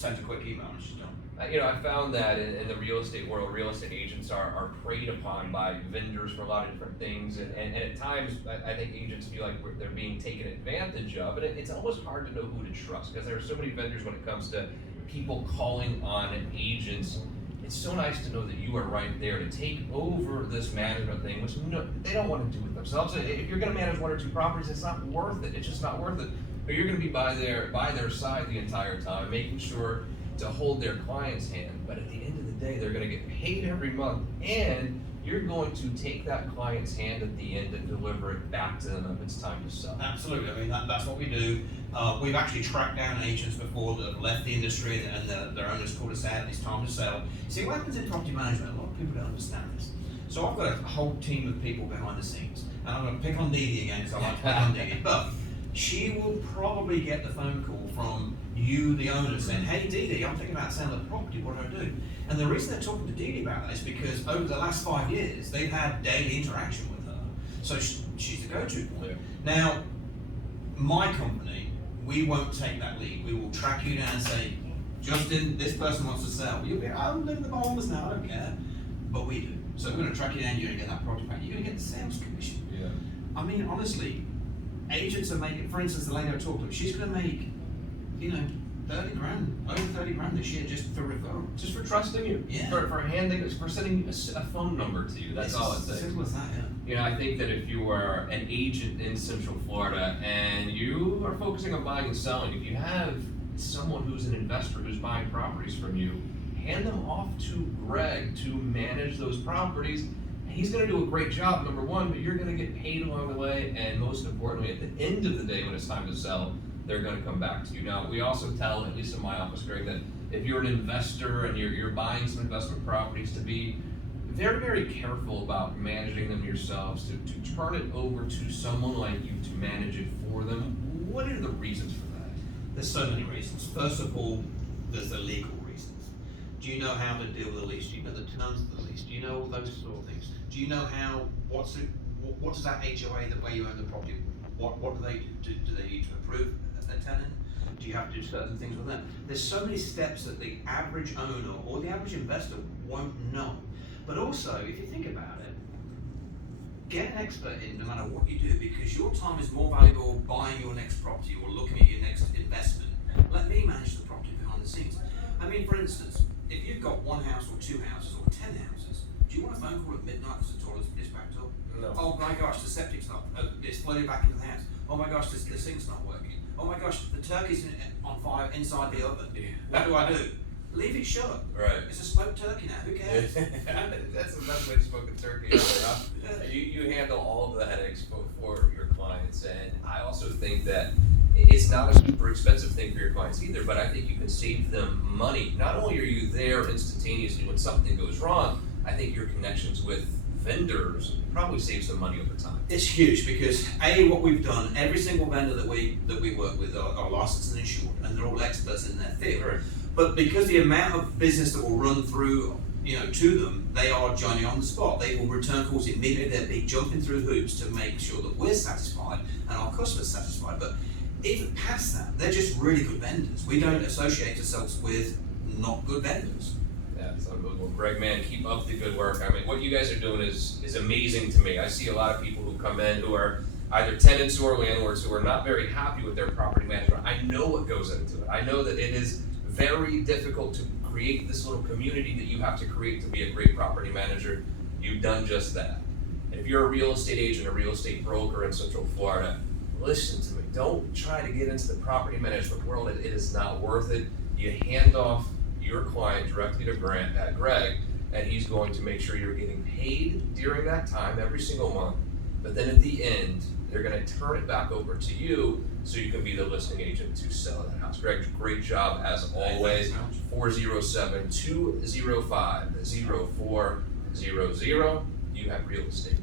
sends a quick email and she's done. I found that in the real estate world, real estate agents are preyed upon by vendors for a lot of different things, and at times I think agents feel like they're being taken advantage of, and it's almost hard to know who to trust because there are so many vendors when it comes to people calling on agents. It's so nice to know that you are right there to take over this management thing, which they don't want to do it themselves. If you're going to manage one or two properties, it's not worth it. It's just not worth it. But you're going to be by their side the entire time, making sure to hold their client's hand. But at the end of the day, they're going to get paid every month, and you're going to take that client's hand at the end and deliver it back to them if it's time to sell. Absolutely. I mean, that's what we do. We've actually tracked down agents before that have left the industry and their owners called us out, it's time to sell. See, what happens in property management, a lot of people don't understand this. So I've got a whole team of people behind the scenes, and I'm going to pick on Dee Dee again because I like to pick on Dee Dee, but she will probably get the phone call from you, the owner, saying, hey Dee Dee, I'm thinking about selling the property, what do I do? And the reason they're talking to Dee Dee about that is because over the last 5 years, they've had daily interaction with her. So she's the go-to point. Yeah. Now, my company, we won't take that lead. We will track you down and say, Justin, this person wants to sell. You'll be, I'm living the Bahamas now, I don't care. But we do. So we're going to track you down, you're going to get that property back, you're going to get the sales commission. Yeah. I mean, honestly, agents are making, for instance, the lady I talked to, she's going to make, 30 grand, over 30 grand this year just for referral. Just for trusting you, Yeah. for sending a phone number to you. That's all it's as saying. simple as that, yeah. I think that if you are an agent in Central Florida and you are focusing on buying and selling, if you have someone who's an investor who's buying properties from you, hand them off to Greg to manage those properties. He's going to do a great job, number one, but you're going to get paid along the way, and most importantly, at the end of the day when it's time to sell, they're going to come back to you. Now, we also tell, at least in my office, Greg, that if you're an investor and you're buying some investment properties, to be very, very careful about managing them yourselves, to turn it over to someone like you to manage it for them. What are the reasons for that? There's so many reasons. First of all, there's the legal reasons. Do you know how to deal with the lease? Do you know the terms of the lease? Do you know all those sort of things? Do you know what does that HOA, the way you own the property, what do they do? Do they need to approve a tenant? Do you have to do certain things with them? There's so many steps that the average owner or the average investor won't know. But also, if you think about it, get an expert in no matter what you do, because your time is more valuable buying your next property or looking at your next investment. Let me manage the property behind the scenes. I mean, for instance, if you've got one house or two houses or 10 houses, do you want a phone call at midnight because the toilet's just backed up? No. Oh my gosh, the septic's not, it's flooded back into the house. Oh my gosh, the sink's not working. Oh my gosh, the turkey's on fire inside the oven. What do I do? Leave it shut. Right. It's a smoked turkey now, who cares? That's the best way to smoke a turkey ever, huh? You handle all of the headaches for your clients, and I also think that it's not a super expensive thing for your clients either, but I think you can save them money. Not only are you there instantaneously when something goes wrong, I think your connections with vendors probably saves them money over time. It's huge because what we've done, every single vendor that we work with are licensed and insured, and they're all experts in their field. Right. But because the amount of business that will run through, to them, they are Johnny on the spot. They will return calls immediately. They'll be jumping through hoops to make sure that we're satisfied and our customers satisfied. But even past that, they're just really good vendors. We don't associate ourselves with not good vendors. Yeah, it's unbelievable. Greg, man, keep up the good work. I mean, what you guys are doing is amazing to me. I see a lot of people who come in who are either tenants or landlords who are not very happy with their property management. I know what goes into it. I know that it is very difficult to create this little community that you have to create to be a great property manager. You've done just that. And if you're a real estate agent, a real estate broker in Central Florida, listen to me. Don't try to get into the property management world. It is not worth it. You hand off your client directly to Greg, and he's going to make sure you're getting paid during that time every single month. But then at the end, they're going to turn it back over to you so you can be the listing agent to sell that house. Greg, great job as always. 407-205-0400. You have real estate.